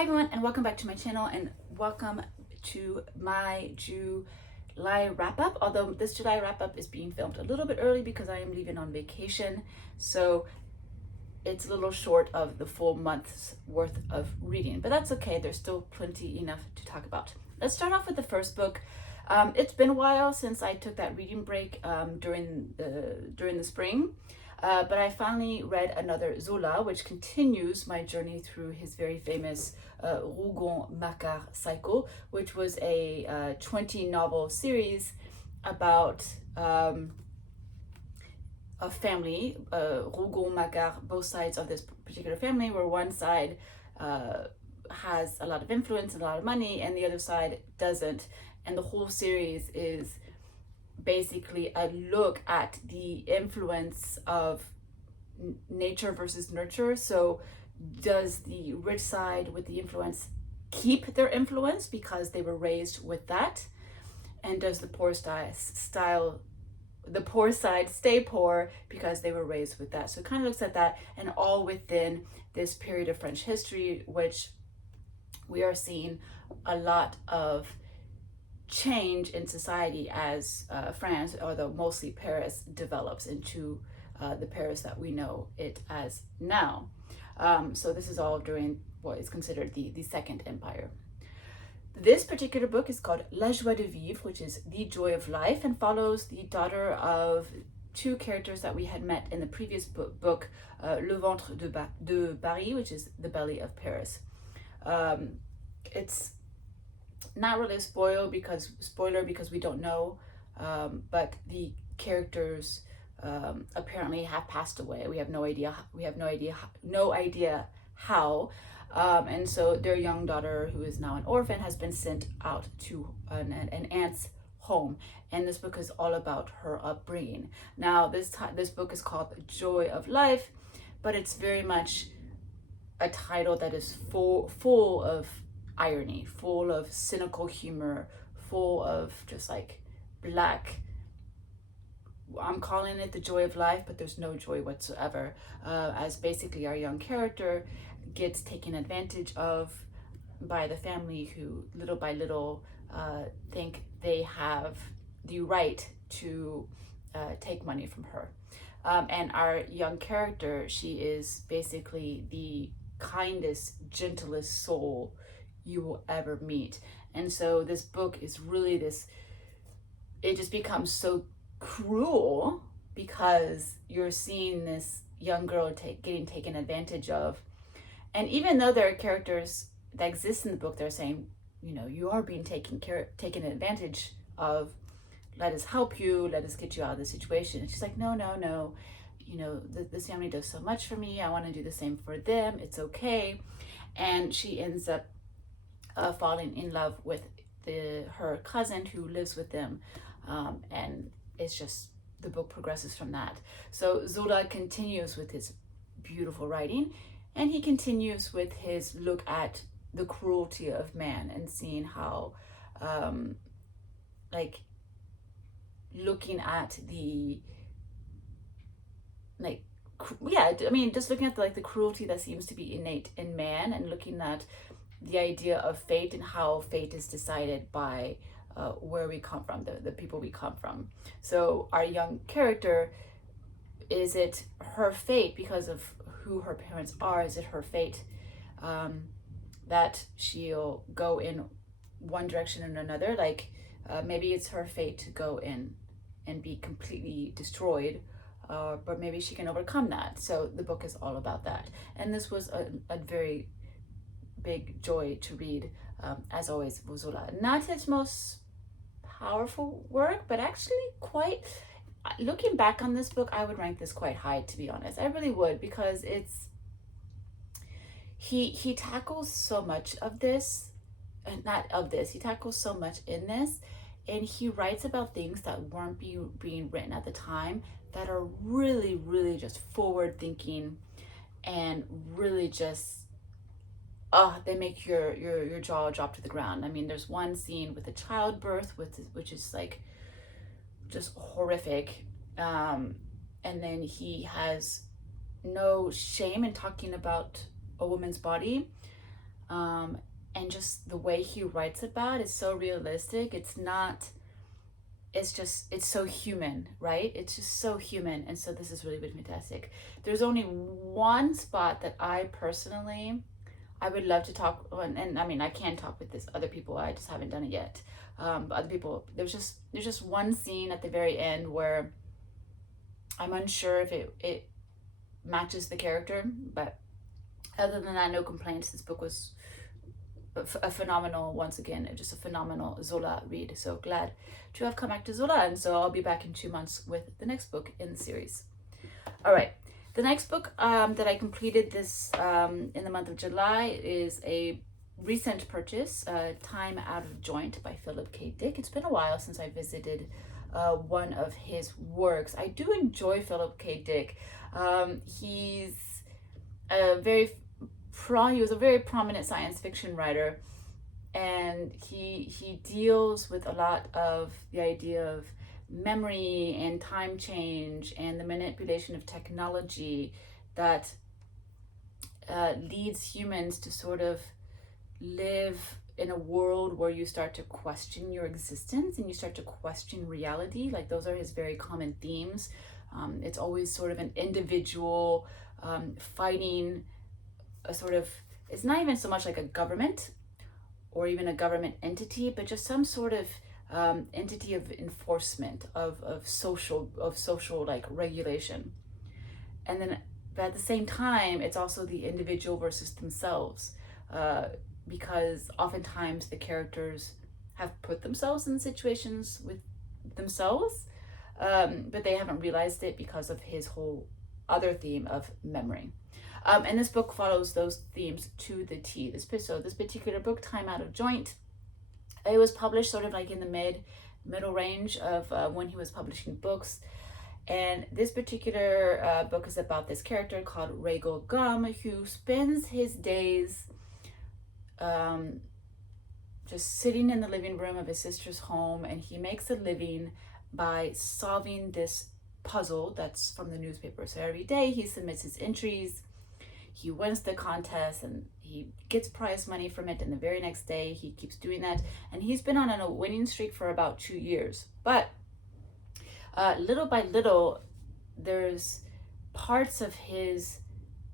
Hi everyone, and welcome back to my channel, and welcome to my July wrap-up. Although this July wrap-up is being filmed a little bit early because I am leaving on vacation, so it's a little short of the full month's worth of reading, but that's okay. There's still plenty enough to talk about. Let's start off with the first book. It's been a while since I took that reading break during the spring. But I finally read another Zola, which continues my journey through his very famous Rougon-Macquart cycle, which was a 20-novel series about a family, Rougon-Macquart, both sides of this particular family, where one side has a lot of influence and a lot of money, and the other side doesn't. And the whole series is basically a look at the influence of nature versus nurture. So does the rich side with the influence keep their influence because they were raised with that, and does the poor side stay poor because they were raised with that? So it kind of looks at that, and all within this period of French history, which we are seeing a lot of change in society as France, although mostly Paris, develops into the Paris that we know it as now. So this is all during what is considered the Second Empire. This particular book is called La Joie de vivre, which is the joy of life, and follows the daughter of two characters that we had met in the previous book, Le ventre de Paris, which is the belly of Paris. It's not really a spoiler because we don't know, but the characters apparently have passed away. We have no idea how. And so their young daughter, who is now an orphan, has been sent out to an aunt's home, and this book is all about her upbringing. Now this book is called Joy of Life, but it's very much a title that is full of irony, full of cynical humor, full of just like black. I'm calling it the joy of life, but there's no joy whatsoever, as basically our young character gets taken advantage of by the family, who little by little think they have the right to take money from her. And our young character, she is basically the kindest, gentlest soul you will ever meet. And so this book is really it just becomes so cruel because you're seeing this young girl getting taken advantage of. And even though there are characters that exist in the book, they're saying, you are being taken advantage of, let us help you, let us get you out of the situation. And she's like, no, this family does so much for me, I want to do the same for them, it's okay. And she ends up falling in love with her cousin who lives with them, and it's just, the book progresses from that. So Zola continues with his beautiful writing, and he continues with his look at the cruelty of man, and seeing how looking at just looking at the cruelty that seems to be innate in man, and looking at the idea of fate and how fate is decided by where we come from, the people we come from. So our young character, is it her fate because of who her parents are? Is it her fate that she'll go in one direction or another? Maybe it's her fate to go in and be completely destroyed, but maybe she can overcome that. So the book is all about that. And this was a very big joy to read, as always, Zola. Not his most powerful work, but actually quite, looking back on this book, I would rank this quite high, to be honest. I really would, because he tackles so much of this, and he tackles so much in this, and he writes about things that weren't being written at the time, that are really, really just forward thinking, and really just they make your jaw drop to the ground. I mean, there's one scene with a childbirth, which is like just horrific, and then he has no shame in talking about a woman's body, And just the way he writes about is so realistic. It's not, it's so human, right? It's just so human. And so this is really, really fantastic. There's only one spot that I would love to talk on, and I mean, I can talk with this other people. I just haven't done it yet. But other people, there's just one scene at the very end where I'm unsure if it matches the character, but other than that, no complaints. This book was a phenomenal, once again, just a phenomenal Zola read. So glad to have come back to Zola, and so I'll be back in 2 months with the next book in the series. All right, the next book that I completed this in the month of July is a recent purchase, Time Out of Joint by Philip K. Dick. It's been a while since I visited one of his works. I do enjoy Philip K. Dick. He's he was a very prominent science fiction writer, and he deals with a lot of the idea of memory and time change and the manipulation of technology that leads humans to sort of live in a world where you start to question your existence and you start to question reality. Like, those are his very common themes. It's always sort of an individual fighting a sort of, it's not even so much like a government or even a government entity, but just some sort of entity of enforcement of social like regulation. And then, but at the same time, it's also the individual versus themselves, because oftentimes the characters have put themselves in situations with themselves, but they haven't realized it because of his whole other theme of memory. And this book follows those themes to the T. This particular book, Time Out of Joint, it was published sort of like in the middle range of when he was publishing books. And this particular book is about this character called Regal Gum, who spends his days just sitting in the living room of his sister's home, and he makes a living by solving this puzzle that's from the newspaper. So every day he submits his entries, he wins the contest, and he gets prize money from it, and the very next day he keeps doing that, and he's been on a winning streak for about 2 years. But little by little, there's parts of his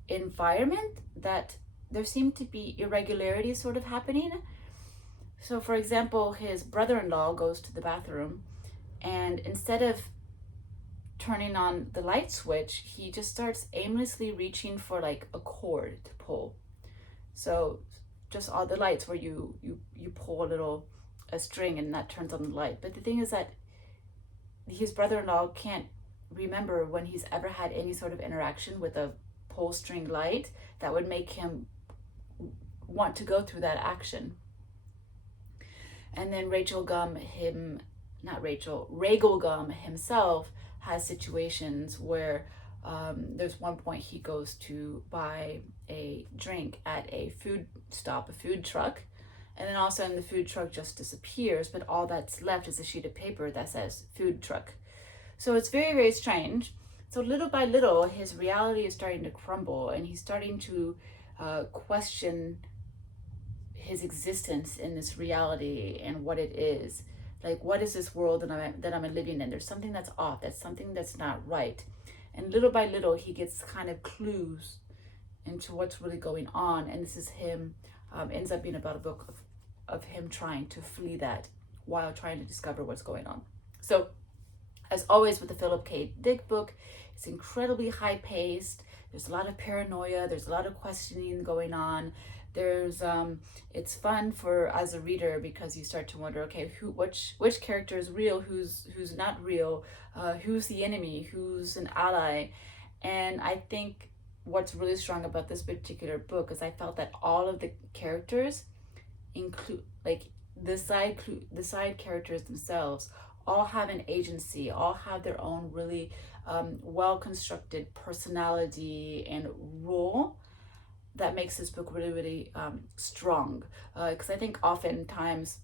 environment that there seem to be irregularities sort of happening. So for example, his brother-in-law goes to the bathroom, and instead of turning on the light switch, he just starts aimlessly reaching for like a cord to pull. So just all the lights where you pull a string and that turns on the light. But the thing is that his brother-in-law can't remember when he's ever had any sort of interaction with a pull string light that would make him want to go through that action. And then Regal Gum himself has situations where there's one point he goes to buy a drink at a food truck, and then all of a sudden the food truck just disappears, but all that's left is a sheet of paper that says food truck. So it's very, very strange. So little by little, his reality is starting to crumble, and he's starting to question his existence in this reality and what it is. Like, what is this world that I'm living in? There's something that's off. That's something that's not right. And little by little, he gets kind of clues into what's really going on. And this is him, ends up being about a book of him trying to flee that while trying to discover what's going on. So, as always with the Philip K. Dick book, it's incredibly high-paced. There's a lot of paranoia. There's a lot of questioning going on. There's it's fun for as a reader because you start to wonder, okay, which character is real, who's not real, who's the enemy, who's an ally. And I think what's really strong about this particular book is I felt that all of the characters include, like, the side characters themselves all have an agency, all have their own really well-constructed personality and role that makes this book really, really strong. Because I think oftentimes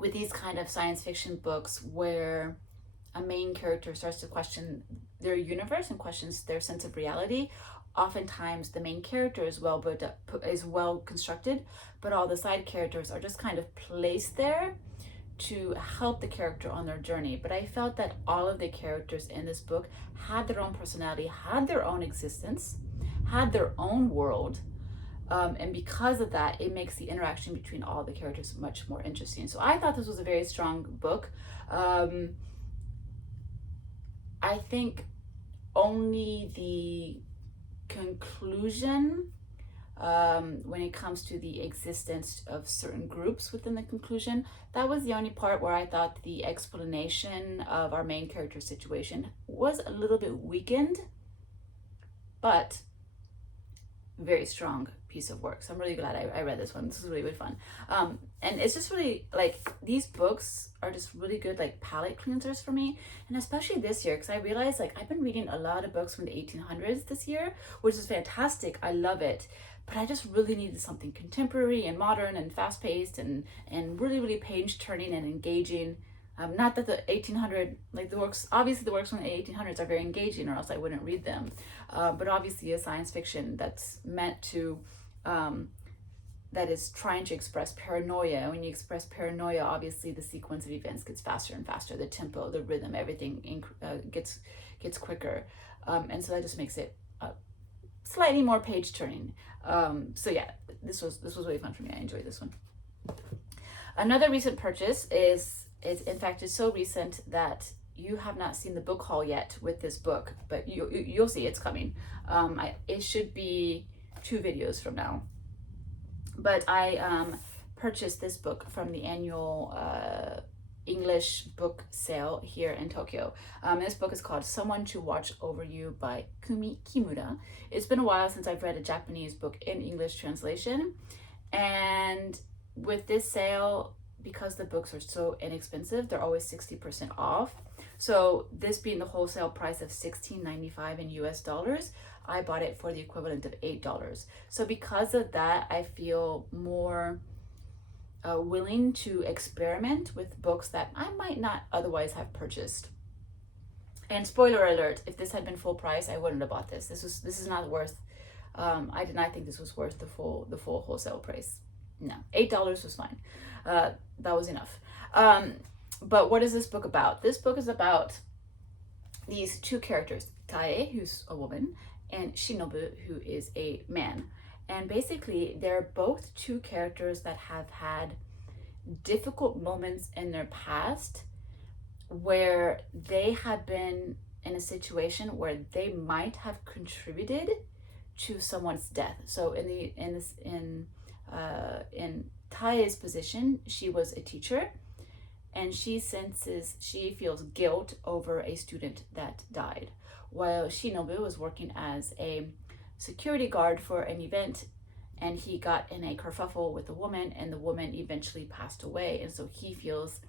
with these kind of science fiction books where a main character starts to question their universe and questions their sense of reality, oftentimes the main character is well constructed, but all the side characters are just kind of placed there to help the character on their journey. But I felt that all of the characters in this book had their own personality, had their own existence, had their own world. And because of that, it makes the interaction between all the characters much more interesting. So I thought this was a very strong book. I think only the conclusion, when it comes to the existence of certain groups within the conclusion, that was the only part where I thought the explanation of our main character situation was a little bit weakened, but very strong piece of work. So I'm really glad I read this one. This is really, really fun. And it's just really, like, these books are just really good, like, palate cleansers for me. And especially this year, because I realized, like, I've been reading a lot of books from the 1800s this year, which is fantastic. I love it. But I just really needed something contemporary and modern and fast-paced and really, really page-turning and engaging. Not that the 1800, like, the works, obviously the works from the 1800s are very engaging, or else I wouldn't read them. But obviously a science fiction that's meant to, that is trying to express paranoia. When you express paranoia, obviously the sequence of events gets faster and faster. The tempo, the rhythm, everything gets quicker. And so that just makes it slightly more page turning. So yeah, this was really fun for me. I enjoyed this one. Another recent purchase is in fact, it's so recent that you have not seen the book haul yet with this book, but you'll see it's coming. It should be 2 videos from now. But I purchased this book from the annual English book sale here in Tokyo. This book is called Someone to Watch Over You by Kumi Kimura. It's been a while since I've read a Japanese book in English translation. And with this sale, because the books are so inexpensive, they're always 60% off. So this being the wholesale price of $16.95 in US dollars, I bought it for the equivalent of $8. So because of that, I feel more willing to experiment with books that I might not otherwise have purchased. And spoiler alert, if this had been full price, I wouldn't have bought this. This is not worth, I did not think this was worth the full wholesale price. No, $8 was fine. That was enough. But what is this book about? This book is about these 2 characters, Tae, who's a woman, and Shinobu, who is a man. And basically, they're both 2 characters that have had difficult moments in their past where they have been in a situation where they might have contributed to someone's death. So in Tae's position, she was a teacher, and she feels guilt over a student that died, while Shinobu was working as a security guard for an event, and he got in a kerfuffle with a woman, and the woman eventually passed away, and so he feels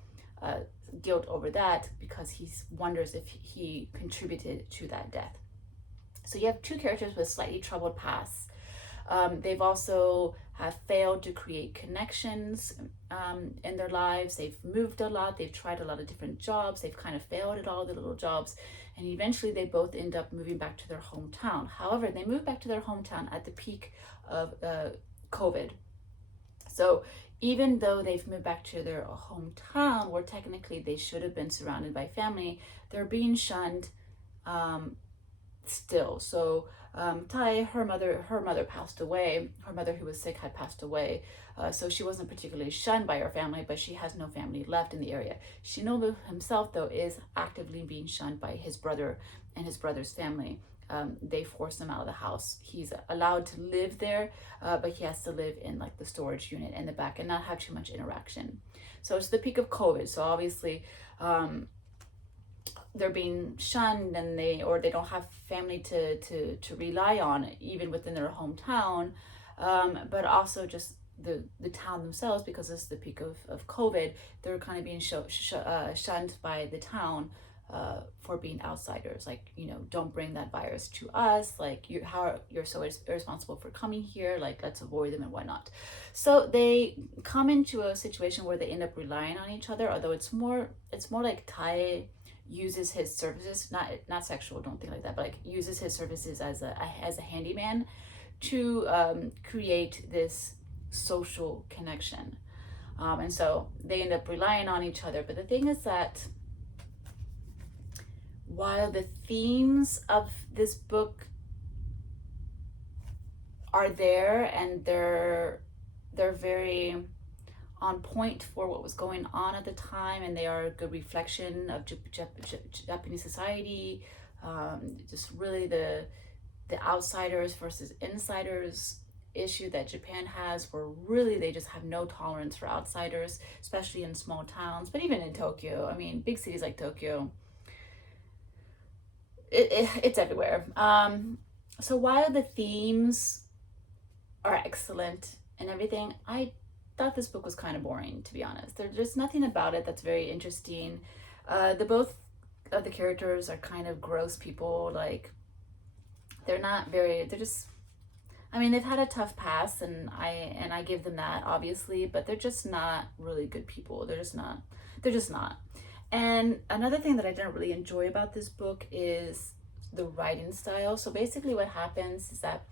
guilt over that because he wonders if he contributed to that death. So you have 2 characters with slightly troubled pasts. They've also have failed to create connections in their lives. They've moved a lot. They've tried a lot of different jobs. They've kind of failed at all the little jobs. And eventually they both end up moving back to their hometown. However, they moved back to their hometown at the peak of COVID. So even though they've moved back to their hometown, where technically they should have been surrounded by family, they're being shunned still. So Tae, her mother passed away. Her mother, who was sick, had passed away. So she wasn't particularly shunned by her family, but she has no family left in the area. Shinobu himself, though, is actively being shunned by his brother and his brother's family. They forced him out of the house. He's allowed to live there, but he has to live in like the storage unit in the back and not have too much interaction. So it's the peak of COVID. So obviously, they're being shunned, and they don't have family to rely on even within their hometown, but also just the town themselves, because it's the peak of COVID. They're kind of being shunned by the town for being outsiders. Like, don't bring that virus to us. Like, you're so irresponsible for coming here. Like, let's avoid them and whatnot. So they come into a situation where they end up relying on each other. Although it's more like Tae uses his services, not sexual, don't think like that, but like uses his services as a handyman to create this social connection. And so they end up relying on each other. But the thing is that while the themes of this book are there and they're very on point for what was going on at the time, and they are a good reflection of Japanese society, just really the outsiders versus insiders issue that Japan has, where really they just have no tolerance for outsiders, especially in small towns, but even in Tokyo. I mean, big cities like Tokyo, it's everywhere. So while the themes are excellent and everything, I thought this book was kind of boring, to be honest. There's nothing about it that's very interesting. The both of the characters are kind of gross people. Like, they're just, I mean, they've had a tough past, and I give them that, obviously, but they're just not really good people. They're just not. And another thing that I didn't really enjoy about this book is the writing style. So basically what happens is that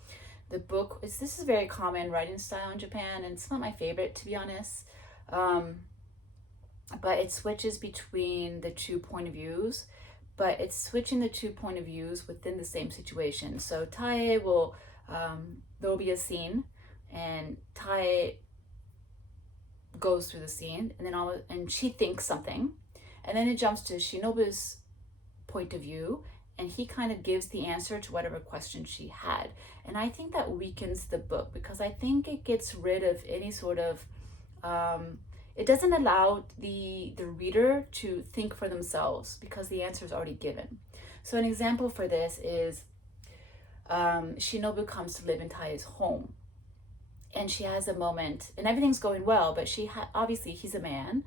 the book this is a very common writing style in Japan, and it's not my favorite, to be honest. But it switches between the two point of views, but it's switching the two point of views within the same situation. So Tae will, there will be a scene, and Tae goes through the scene, and then and she thinks something, and then it jumps to Shinobu's point of view, and he kind of gives the answer to whatever question she had. And I think that weakens the book, because I think it gets rid of any sort of, it doesn't allow the reader to think for themselves, because the answer is already given. So an example for this is Shinobu comes to live in Tae's home, and she has a moment, and everything's going well, but obviously he's a man,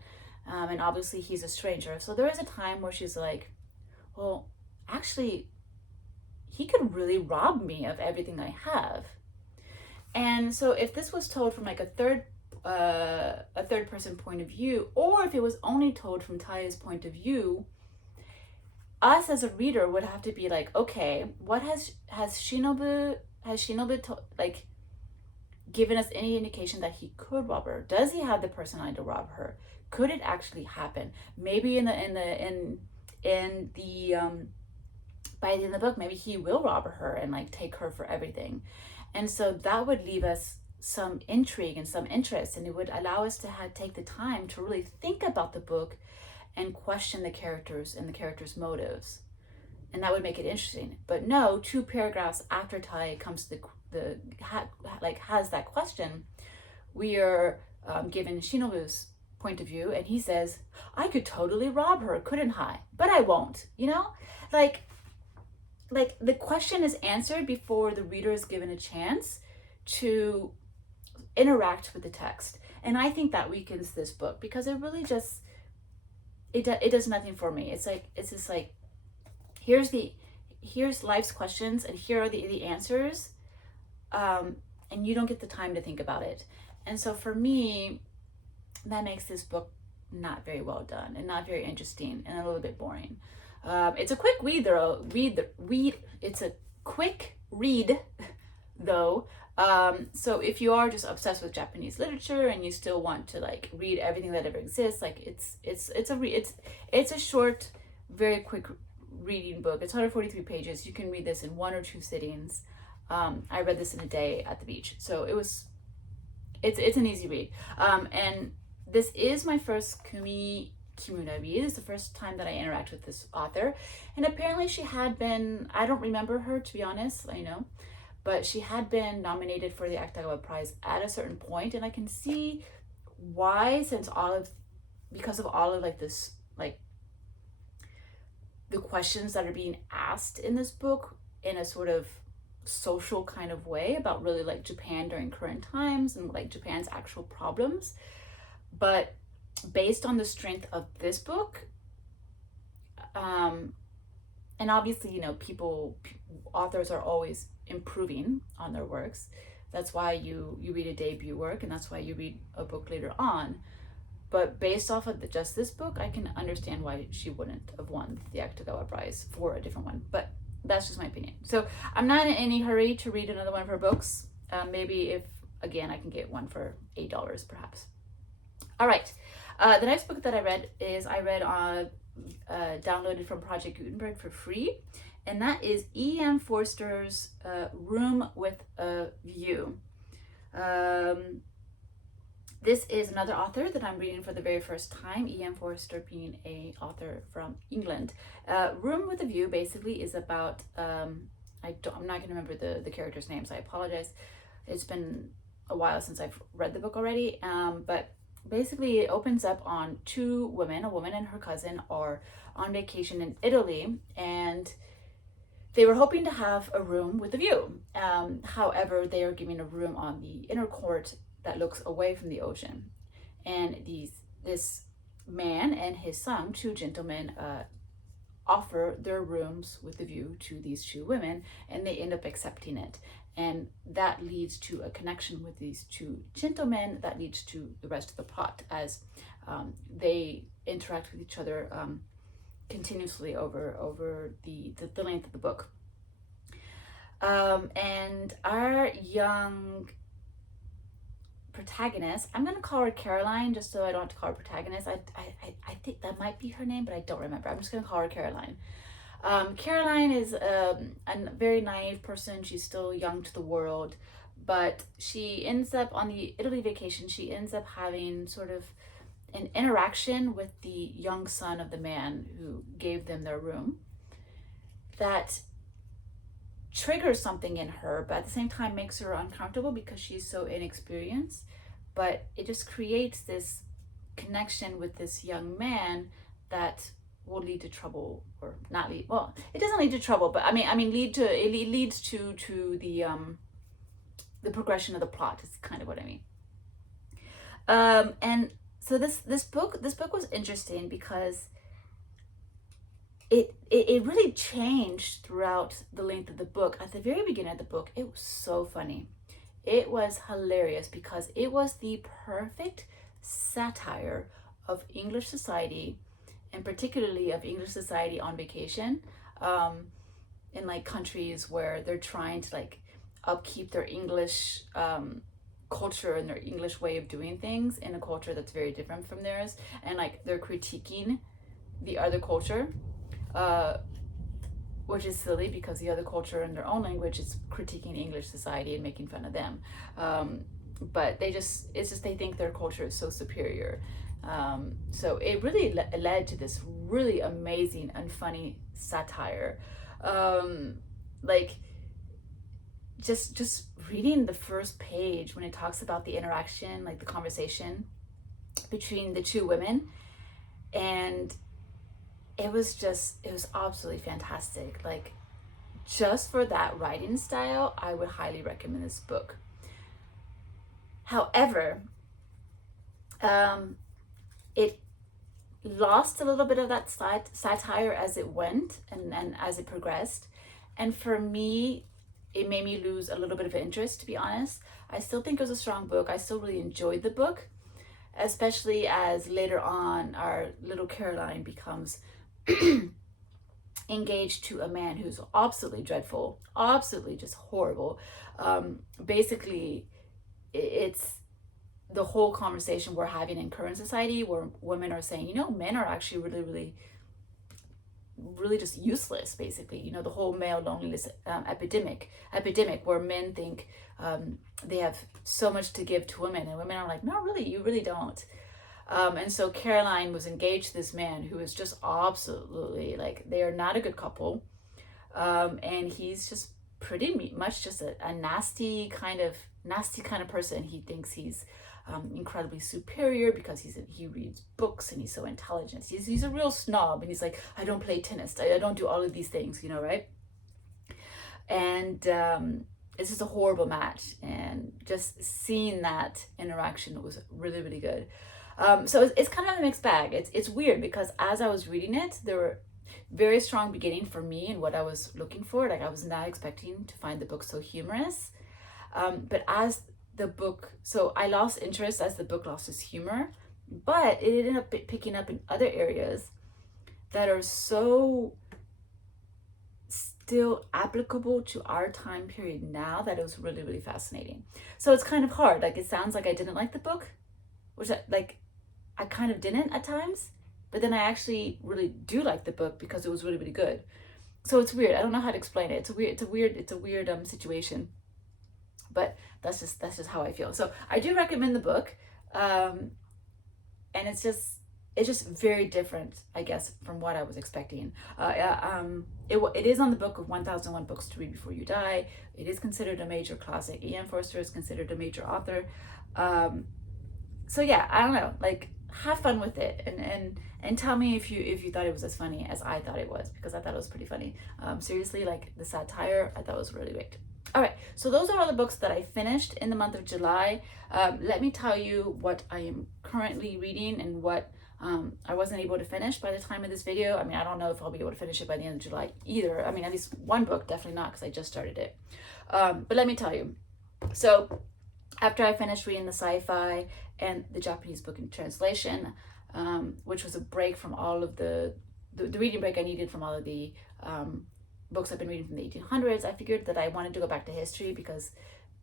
and obviously he's a stranger. So there is a time where she's like, well, actually, he could really rob me of everything I have. And so if this was told from like a third person point of view, or if it was only told from Tae's point of view, us as a reader would have to be like, okay, what has Shinobu like given us any indication that he could rob her? Does he have the personality to rob her? Could it actually happen? Maybe by the end of the book, maybe he will rob her and like take her for everything. And so that would leave us some intrigue and some interest, and it would allow us to take the time to really think about the book and question the characters and the characters' motives. And that would make it interesting. But no, 2 paragraphs after Tae comes to has that question, we are given Shinobu's point of view, and he says, I could totally rob her, couldn't I? But I won't, Like the question is answered before the reader is given a chance to interact with the text. And I think that weakens this book, because it really just, it does nothing for me. It's just like, here's life's questions, and here are the answers, and you don't get the time to think about it. And so for me, that makes this book not very well done, and not very interesting, and a little bit boring. It's a quick read though. It's a quick read though. So if you are just obsessed with Japanese literature and you still want to like read everything that ever exists, like it's a short, very quick reading book. It's 143 pages. You can read this in 1 or 2 sittings. I read this in a day at the beach, so it's an easy read. And this is my first Kimura read. It's the first time that I interact with this author, and apparently she had been, I don't remember her, to be honest, but she had been nominated for the Akutagawa Prize at a certain point, and I can see why, because of all of like this, like the questions that are being asked in this book in a sort of social kind of way about really like Japan during current times and like Japan's actual problems. But based on the strength of this book, and obviously, authors are always improving on their works. That's why you read a debut work, and that's why you read a book later on. but based off of just this book, I can understand why she wouldn't have won the Akutagawa Prize for a different one. But that's just my opinion. So I'm not in any hurry to read another one of her books. Maybe if, again, I can get one for $8 perhaps. All right. The next book that I read downloaded from Project Gutenberg for free. And that is E.M. Forster's Room with a View. This is another author that I'm reading for the very first time, E.M. Forster being an author from England. Room with a View basically is about, I'm not going to remember the characters' names, I apologize. It's been a while since I've read the book already, but basically it opens up on two women, a woman and her cousin, are on vacation in Italy, and they were hoping to have a room with a view. However, they are giving a room on the inner court that looks away from the ocean. And this man and his son, two gentlemen, offer their rooms with the view to these two women, and they end up accepting it. And that leads to a connection with these two gentlemen that leads to the rest of the plot as they interact with each other continuously over the length of the book. And our young protagonist, I'm going to call her Caroline just so I don't have to call her protagonist. I think that might be her name, but I don't remember. I'm just going to call her Caroline. Caroline is a very naive person. She's still young to the world, but she ends up on the Italy vacation. She ends up having sort of an interaction with the young son of the man who gave them their room that triggers something in her, but at the same time makes her uncomfortable because she's so inexperienced. But it just creates this connection with this young man that will lead to trouble, or not lead, well, it doesn't lead to trouble, but it leads to the progression of the plot is kind of what I mean. And so this book was interesting because it really changed throughout the length of the book. At the very beginning of the book, it was so funny. It was hilarious because it was the perfect satire of English society, and particularly of English society on vacation, in like countries where they're trying to like upkeep their English culture and their English way of doing things in a culture that's very different from theirs, and like they're critiquing the other culture, which is silly because the other culture in their own language is critiquing English society and making fun of them. But they think their culture is so superior. So it really led to this really amazing and funny satire. Like just reading the first page when it talks about the interaction, like the conversation between the two women, and it was absolutely fantastic. Like, just for that writing style, I would highly recommend this book. However, it lost a little bit of that satire as it went and as it progressed. And for me, it made me lose a little bit of interest, to be honest. I still think it was a strong book. I still really enjoyed the book, especially as later on our little Caroline becomes engaged to a man who's absolutely dreadful, absolutely just horrible. Basically, it's the whole conversation we're having in current society where women are saying, men are actually really, really just useless, basically. The whole male loneliness epidemic where men think they have so much to give to women, and women are like, no, really, you really don't. And so Caroline was engaged to this man who is just absolutely, like, they are not a good couple. And he's just pretty much just a nasty kind of person. He thinks he's incredibly superior because he reads books and he's so intelligent. He's a real snob, and he's like, I don't play tennis. I don't do all of these things, right? And it's just a horrible match. And just seeing that interaction was really, really good. So it's kind of a mixed bag. It's weird because as I was reading it, there were very strong beginning for me and what I was looking for. Like, I was not expecting to find the book so humorous. But as the book, so I lost interest as the book lost its humor. but it ended up picking up in other areas that are so still applicable to our time period now that it was really, really fascinating. So it's kind of hard. Like, it sounds like I didn't like the book, which I kind of didn't at times, but then I actually really do like the book because it was really, really good. So it's weird. I don't know how to explain it. It's a weird situation, but that's just how I feel. So I do recommend the book, and it's just very different, I guess, from what I was expecting. It is on the book of 1001 Books to Read Before You Die. It is considered a major classic. Forster is considered a major author. So yeah, I don't know, like, have fun with it, and tell me if you thought it was as funny as I thought it was, because I thought it was pretty funny. Seriously, like, the satire, I thought was really great. All right, so those are all the books that I finished in the month of July. Let me tell you what I am currently reading and what I wasn't able to finish by the time of this video. I mean, I don't know if I'll be able to finish it by the end of July either. I mean, at least one book, definitely not, because I just started it. But let me tell you. So after I finished reading the sci-fi and the Japanese book in translation, which was a break from all of the reading break I needed from all of the books I've been reading from the 1800s, I figured that I wanted to go back to history, because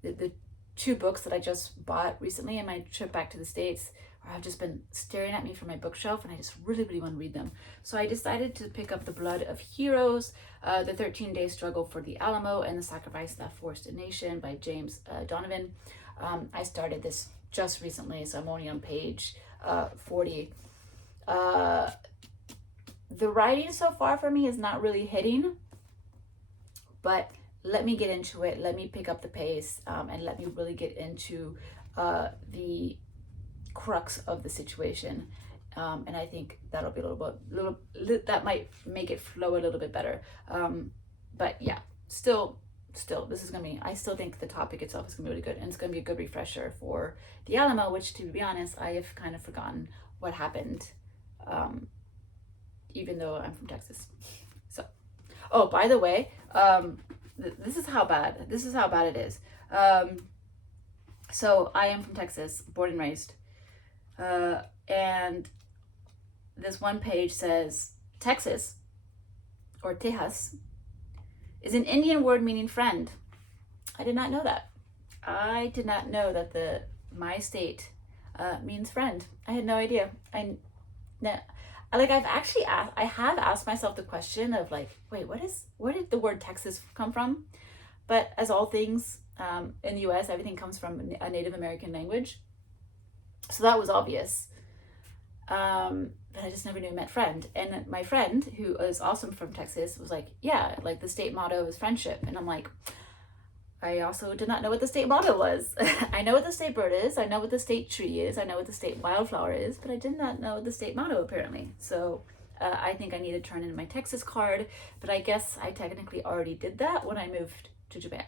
the two books that I just bought recently in my trip back to the States have just been staring at me from my bookshelf, and I just really, really want to read them. So I decided to pick up The Blood of Heroes, The 13-Day Struggle for the Alamo, and The Sacrifice That Forced a Nation by James Donovan. I started this just recently, so I'm only on page 40. The writing so far for me is not really hitting, but let me get into it. Let me pick up the pace, and let me really get into the crux of the situation, and I think that'll be that might make it flow a little bit better. But yeah, still, this is gonna be, I still think the topic itself is gonna be really good, and it's gonna be a good refresher for the Alamo, which, to be honest, I have kind of forgotten what happened, even though I'm from Texas. So, oh, by the way, this is how bad it is. So I am from Texas, born and raised, and this one page says Texas, or Tejas, is an Indian word meaning friend. I did not know that. I did not know that my state means friend. I had no idea. I have asked myself the question of, like, wait, where did the word Texas come from? But as all things in the US, everything comes from a Native American language. So that was obvious. But I just never knew it meant friend. And my friend, who is also from Texas, was like, yeah, like, the state motto is friendship. And I'm like, I also did not know what the state motto was. I know what the state bird is. I know what the state tree is. I know what the state wildflower is, but I did not know the state motto, apparently. So I think I need to turn in my Texas card, but I guess I technically already did that when I moved to Japan,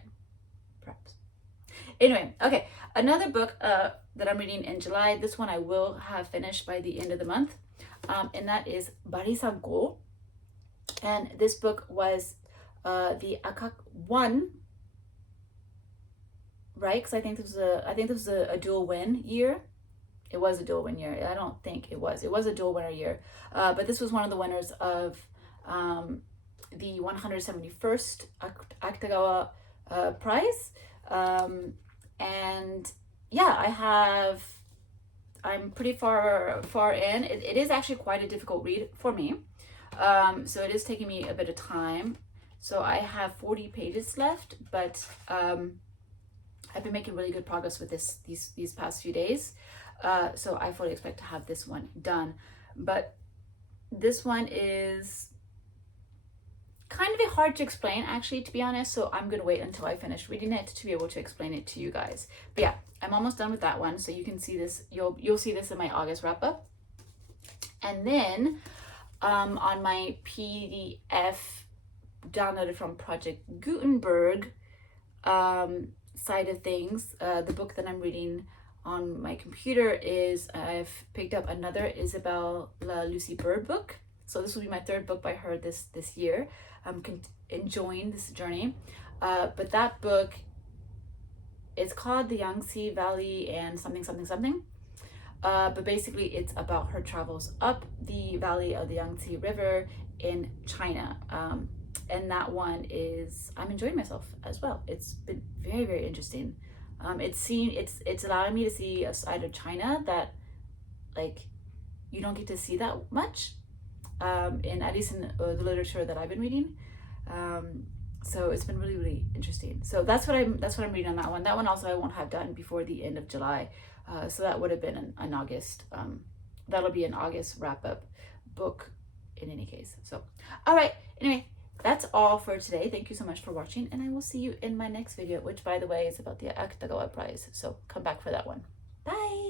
perhaps. Anyway, okay, another book that I'm reading in July. This one I will have finished by the end of the month, and that is Bari Sanko. And this book was the Akak 1, right? Because I think this was a dual win year. It was a dual win year. I don't think it was. It was a dual winner year. But this was one of the winners of the 171st Akutagawa Prize. And yeah, I'm pretty far in. It is actually quite a difficult read for me. So it is taking me a bit of time. So I have 40 pages left, but I've been making really good progress with these past few days. So I fully expect to have this one done. But this one is kind of hard to explain, actually, to be honest. So I'm going to wait until I finish reading it to be able to explain it to you guys. But yeah, I'm almost done with that one. So you can see this, you'll see this in my August wrap up. And then on my PDF downloaded from Project Gutenberg side of things, the book that I'm reading on my computer is, I've picked up another Isabella Lucy Bird book. So this will be my third book by her this year. I'm enjoying this journey. But that book is called The Yangtze Valley and something. But basically it's about her travels up the valley of the Yangtze River in China. And that one is, I'm enjoying myself as well. It's been very, very interesting. It's allowing me to see a side of China that like you don't get to see that much, in at least in the literature that I've been reading. So it's been really, really interesting. So that's what I'm reading on that one. That one also I won't have done before the end of July. So that would have been an August. That'll be an August wrap up book in any case. So, all right. Anyway, that's all for today. Thank you so much for watching, and I will see you in my next video, which by the way is about the Akutagawa Prize. So come back for that one. Bye.